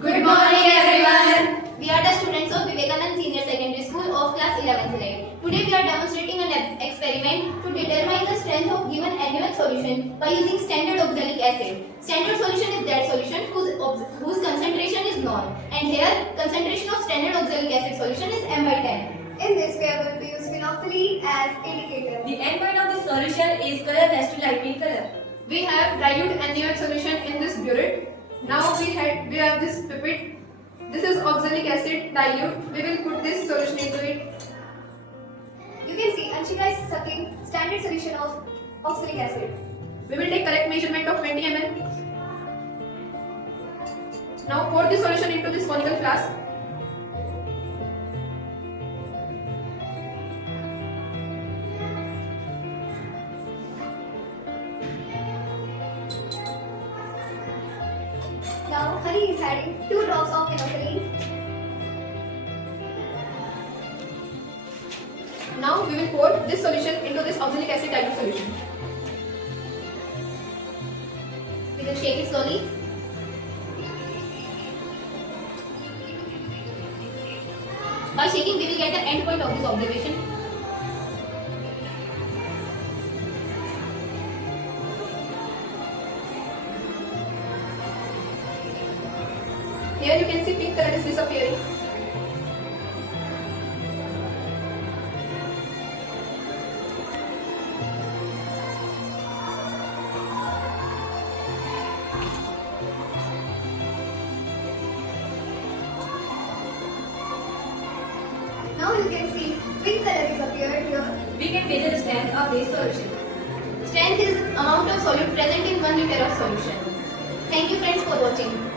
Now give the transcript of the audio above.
Good morning, everyone. We are the students of Vivekanand Senior Secondary School of class 11th grade. Today we are demonstrating an experiment to determine the strength of given NaOH solution by using standard oxalic acid. Standard solution is that solution whose concentration is known, and here concentration of standard oxalic acid solution is m by 10. In this, we are going to use phenolphthalein as indicator. The endpoint of this solution is colorless to light pink color. We have dilute NaOH solution in this burette. Now we have this pipette. This is oxalic acid dilute. We will put this solution into it. You can see Anshika is sucking standard solution of oxalic acid. We will take correct measurement of 20 ml. Now pour the solution into this conical flask. Now Hari is adding 2 drops of phenolphthalein. Now we will pour this solution into this oxalic acid dilute solution. We will shake it slowly. By shaking we will get the end point of this observation. Here you can see pink color is disappearing. Now you can see pink color is appeared here. We can measure the strength of this solution. Strength is amount of solute present in 1 liter of solution. Thank you friends for watching.